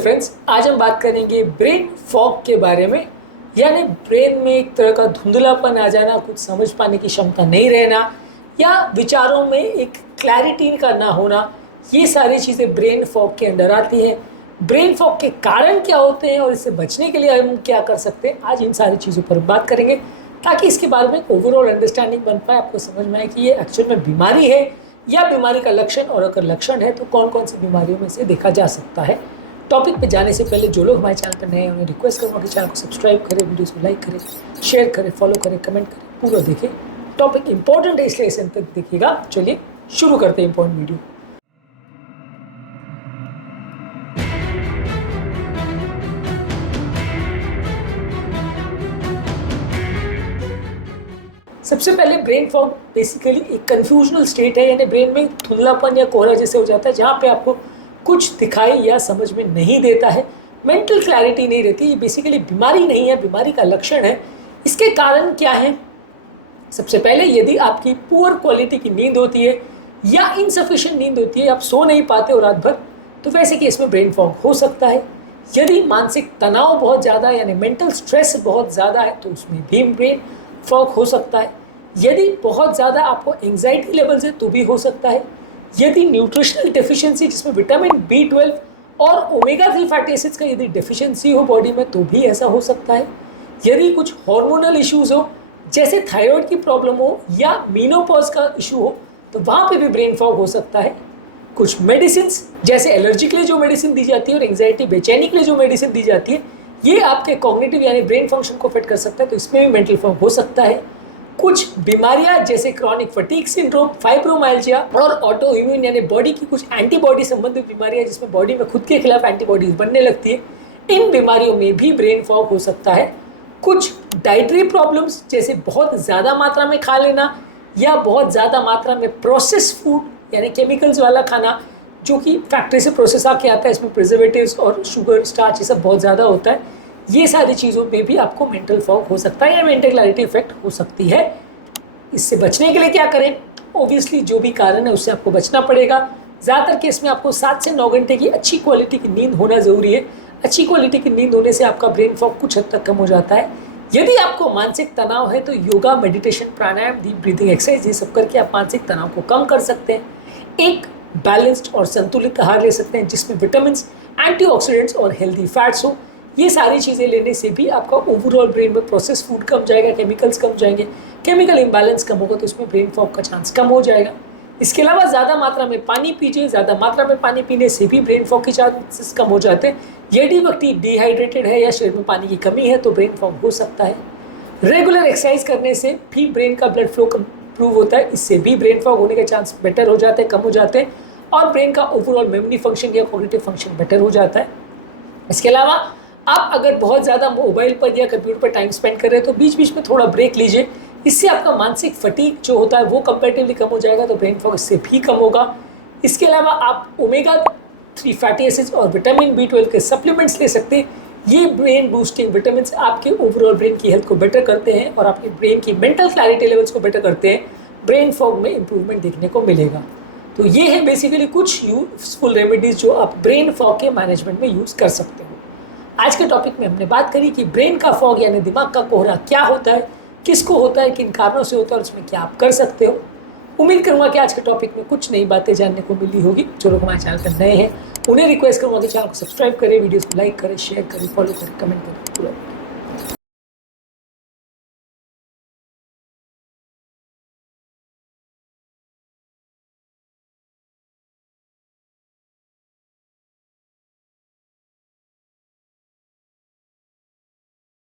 Friends, आज हम बात करेंगे ब्रेन फॉग के बारे में। यानी ब्रेन में एक तरह का धुंधलापन आ जाना, कुछ समझ पाने की क्षमता नहीं रहना या विचारों में एक क्लैरिटी का ना होना, ये सारी चीज़ें ब्रेन फॉग के अंडर आती हैं। ब्रेन फॉग के कारण क्या होते हैं और इससे बचने के लिए हम क्या कर सकते हैं, आज इन सारी चीज़ों पर बात करेंगे ताकि इसके बारे में ओवरऑल अंडरस्टैंडिंग बन पाए, आपको समझ में आए कि ये एक्चुअल में बीमारी है या बीमारी का लक्षण, और अगर लक्षण है तो कौन कौन सी बीमारियों में से देखा जा सकता है। टॉपिक पे जाने से पहले जो लोग हमारे चैनल पर नए हैं उन्हें रिक्वेस्ट करूँगा कि चैनल को सब्सक्राइब करें, वीडियोस को लाइक करें, शेयर करें, फॉलो करें, कमेंट करें, पूरा देखें। टॉपिक इंपॉर्टेंट है इसलिए इसे अंत तक देखिएगा। चलिए शुरू करते हैं इंपॉर्टेंट वीडियो। सबसे पहले ब्रेन फॉग बेसिकली एक कन्फ्यूजनल स्टेट है, यानी ब्रेन में धुंधलापन या कोहरा जैसे हो जाता है जहाँ पे आपको कुछ दिखाई या समझ में नहीं देता है, मेंटल क्लैरिटी नहीं रहती। ये बेसिकली बीमारी नहीं है, बीमारी का लक्षण है। इसके कारण क्या है? सबसे पहले यदि आपकी पुअर क्वालिटी की नींद होती है या इनसफिशिएंट नींद होती है, आप सो नहीं पाते हो रात भर, तो वैसे केस में ब्रेन फॉग हो सकता है। यदि मानसिक तनाव बहुत ज़्यादा यानी मेंटल स्ट्रेस बहुत ज़्यादा है तो उसमें भी ब्रेन फॉग हो सकता है। यदि बहुत ज़्यादा आपको एंग्जाइटी लेवल्स है तो भी हो सकता है। यदि न्यूट्रिशनल डेफिशिएंसी जिसमें विटामिन B12 और ओमेगा 3 फैटी एसिड्स का यदि डेफिशिएंसी हो बॉडी में तो भी ऐसा हो सकता है। यदि कुछ हार्मोनल इश्यूज हो जैसे थायराइड की प्रॉब्लम हो या मेनोपॉज का इशू हो तो वहाँ पे भी ब्रेन फॉग हो सकता है। कुछ मेडिसिन जैसे एलर्जी के लिए जो मेडिसिन दी जाती है और एंग्जाइटी बेचैनी के लिए जो मेडिसिन दी जाती है, ये आपके कॉग्निटिव यानी ब्रेन फंक्शन को अफेक्ट कर सकता है, तो इसमें भी मेंटल फॉग हो सकता है। कुछ बीमारियां जैसे क्रॉनिक फटीग सिंड्रोम, फाइब्रोमाइल्जिया और ऑटो इम्यून यानी बॉडी की कुछ एंटीबॉडी संबंधित बीमारियां जिसमें बॉडी में खुद के खिलाफ एंटीबॉडीज बनने लगती है, इन बीमारियों में भी ब्रेन फॉग हो सकता है। कुछ डाइटरी प्रॉब्लम्स जैसे बहुत ज़्यादा मात्रा में खा लेना या बहुत ज़्यादा मात्रा में प्रोसेस फूड यानी केमिकल्स वाला खाना जो कि फैक्ट्री से प्रोसेस आके आता है, इसमें प्रिजर्वेटिव्स और शुगर, स्टार्च ये सब बहुत ज़्यादा होता है, ये सारी चीज़ों में भी आपको मेंटल फॉग हो सकता है या मेंटल क्लैरिटी इफेक्ट हो सकती है। इससे बचने के लिए क्या करें? ऑब्वियसली जो भी कारण है उससे आपको बचना पड़ेगा। ज़्यादातर केस में आपको 7 से 9 घंटे की अच्छी क्वालिटी की नींद होना ज़रूरी है। अच्छी क्वालिटी की नींद होने से आपका ब्रेन फॉग कुछ हद तक कम हो जाता है। यदि आपको मानसिक तनाव है तो योगा, मेडिटेशन, प्राणायाम, डीप ब्रीथिंग एक्सरसाइज ये सब करके आप मानसिक तनाव को कम कर सकते हैं। एक बैलेंस्ड और संतुलित आहार ले सकते हैं जिसमें विटामिन, एंटीऑक्सीडेंट्स और हेल्दी फैट्स हो। ये सारी चीज़ें लेने से भी आपका ओवरऑल ब्रेन में प्रोसेस फूड कम जाएगा, केमिकल्स कम जाएंगे, केमिकल इम्बैलेंस कम होगा तो उसमें ब्रेन फॉग का चांस कम हो जाएगा। इसके अलावा ज़्यादा मात्रा में पानी पीजिए। ज़्यादा मात्रा में पानी पीने से भी ब्रेन फॉग के चांसेस कम हो जाते हैं। यदि व्यक्ति डिहाइड्रेटेड है या शरीर में पानी की कमी है तो ब्रेन फॉग हो सकता है। रेगुलर एक्सरसाइज करने से भी ब्रेन का ब्लड फ्लो इम्प्रूव होता है, इससे भी ब्रेन फॉग होने के चांस बेटर हो जाते हैं, कम हो जाते हैं और ब्रेन का ओवरऑल मेमोरी फंक्शन या कॉग्निटिव फंक्शन बेटर हो जाता है। इसके अलावा आप अगर बहुत ज़्यादा मोबाइल पर या कंप्यूटर पर टाइम स्पेंड कर रहे हैं तो बीच बीच में थोड़ा ब्रेक लीजिए। इससे आपका मानसिक फटीग जो होता है वो कंपैरेटिवली कम हो जाएगा, तो ब्रेन फॉग इससे भी कम होगा। इसके अलावा आप ओमेगा 3 फैटी एसिड्स और विटामिन B12 के सप्लीमेंट्स ले सकते हैं। ये ब्रेन बूस्टिंग विटामिन आपके ओवरऑल ब्रेन की हेल्थ को बेटर करते हैं और आपके ब्रेन की मेंटल क्लैरिटी लेवल्स को बेटर करते हैं। ब्रेन फॉग में इंप्रूवमेंट देखने को मिलेगा। तो ये है बेसिकली कुछ यूजफुल रेमेडीज जो आप ब्रेन फॉग के मैनेजमेंट में यूज़ कर सकते हो। आज के टॉपिक में हमने बात करी कि ब्रेन का फॉग यानी दिमाग का कोहरा क्या होता है, किसको होता है, किन कारणों से होता है और उसमें क्या आप कर सकते हो। उम्मीद करूंगा कि आज के टॉपिक में कुछ नई बातें जानने को मिली होगी। जो लोग हमारे चैनल पर नए हैं उन्हें रिक्वेस्ट करूंगा कि चैनल को सब्सक्राइब करें, वीडियोस को लाइक करें, शेयर करें, फॉलो करें, कमेंट करें पूरा।